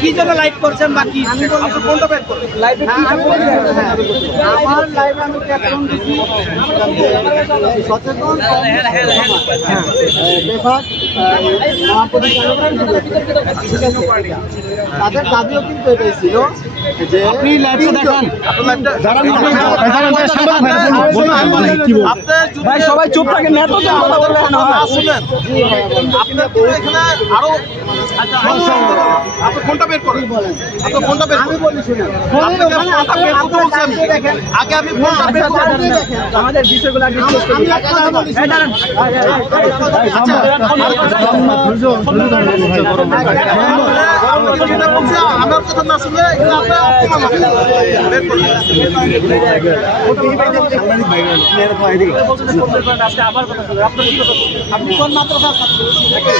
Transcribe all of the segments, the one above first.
কি জন্য লাইভ করছেন বাকি কোনটা বের করুন লাইভে কি আমার লাইভে আমি ক্যাপ্টন দিছি সচেতন বিভাগ তাদের দাবিও কিন্তু এটাই ছিল যে আপনি লাইভটা দেখান ভাই সবাই চুপ থাকেন না তো কথা বলবেন না শুনেন আপনার তো এখানে আরো আপনি কোনটা বের করেন আপনি কোনটা বের আমি বলি শুনেন আগে আমি কোনটা বের করেন আমাদের বিষয়গুলো আগে শেষ করি আমার কথা না শুনলে আপনি কোন মাত্রা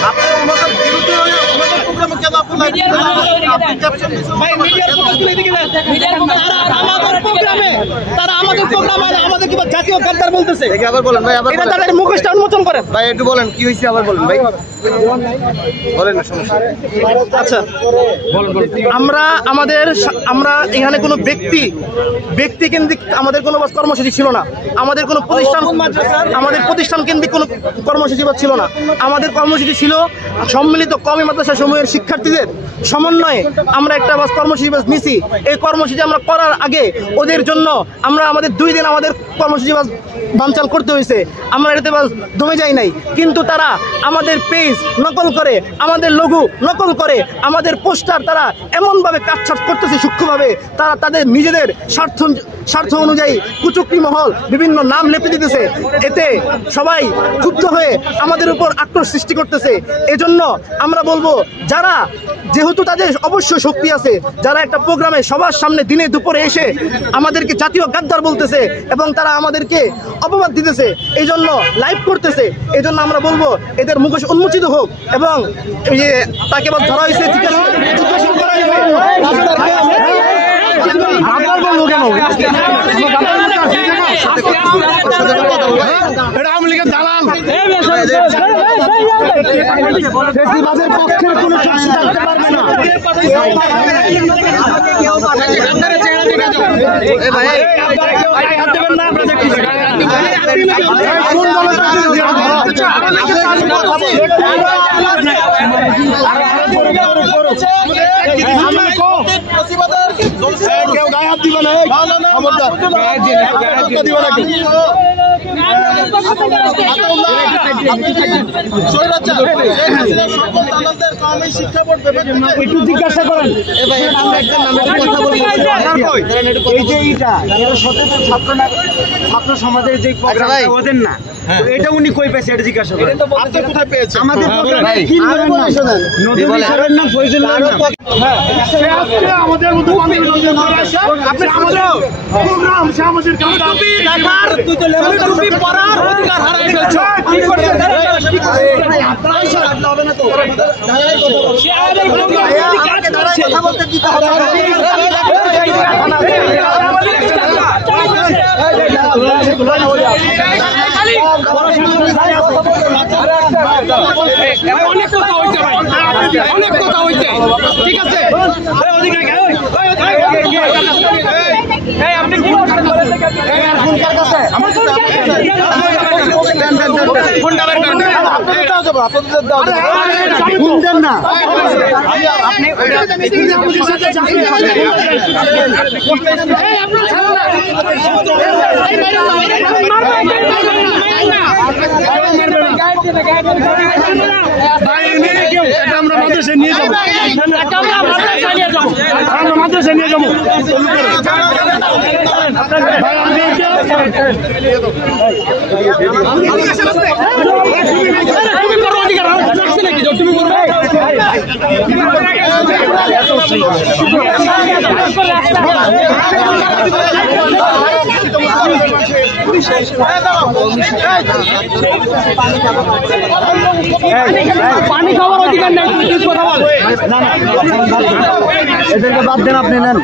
আপনি ওনাদের বিরুদ্ধে ওনাদের প্রোগ্রামে কেন তারা আমাদের প্রোগ্রামে আমাদের কি জাতীয় গাদ্দার বলতেছে আবার বলেন ভাই আবার এটা তাদের মুখোশটা উন্মোচন করেন ভাই একটু বলেন কি হয়েছে আবার বলেন ভাই বলেন না সমস্যা আচ্ছা আমরা এখানে কোনো ব্যক্তি কেন্দ্রিক আমাদের কোনো কর্মসূচি ছিল না আমাদের কোনো প্রতিষ্ঠান কেন্দ্রিক কোনো কর্মসূচি ছিল না আমাদের কর্মসূচি ছিল সম্মিলিত কওমি মাদ্রাসা সমূহের শিক্ষার্থীদের সমন্বয়ে আমরা একটা কর্মসূচি নিছি এই কর্মসূচি আমরা করার আগে ওদের জন্য আমরা আমাদের 2 দিন আমাদের কর্মসূচি বানচাল করতে হয়েছে আমরা এটাতে দমে যাই নাই কিন্তু তারা আমাদের পেজ নকল করে আমাদের লোগো নকল করে আমাদের পোস্টার তারা এমনভাবে কাটছাট করতেছে সূক্ষ্মভাবে তারা তাদের নিজেদের স্বার্থ অনুযায়ী কুচক্রী মহল বিভিন্ন নাম লেপে দিতেছে এতে সবাই ক্ষুব্ধ হয়ে আমাদের উপর আক্রোশ সৃষ্টি করতেছে এজন্য আমরা বলবো যারা যেহেতু তাদের অবশ্যই শক্তি আছে যারা একটা প্রোগ্রামে সবার সামনে দিনে দুপুরে এসে আমাদেরকে জাতীয় গাদ্দার বলতেছে এবং তারা আমাদেরকে অপবাদ দিতেছে এই জন্য লাইভ করতেছে এই জন্য আমরা বলবো এদের মুখোশ উন্মোচিত হোক এবং তাকে ধরা হয়েছে জিজ্ঞাসা করা কেউ গায়ে হাত দিবে না একটু জিজ্ঞাসা করেন এই যে এটা সচেতন ছাত্র সমাজের যে ওদের না এটা উনি কই পেয়েছে এটা জিজ্ঞাসা করেন আপনি কোথায় পেয়েছেন আমাদের নাম ফয়জুল আমাদের মতো আপনি আমাদের প্রোগ্রাম সামাজিক তুই তো লেভেল টুপি পরার অধিকার হারাই ফেলছো কি করতে হবে না তো সে আমাদের প্রোগ্রাম কাজ করছে কথা বলতে দিতে হবে অনেক কথা হইছে ভাই অনেক কথা হইছে ঠিক আছে আপনি কি আমরা মাদ্রাসায় নিয়ে যাবো আমরা মাদ্রাসায় নিয়ে যাবো তুমি পানি খাওয়ার অধিকার নেই, কথা বল। এদেরকে বাদ দেন, আপনি নেন।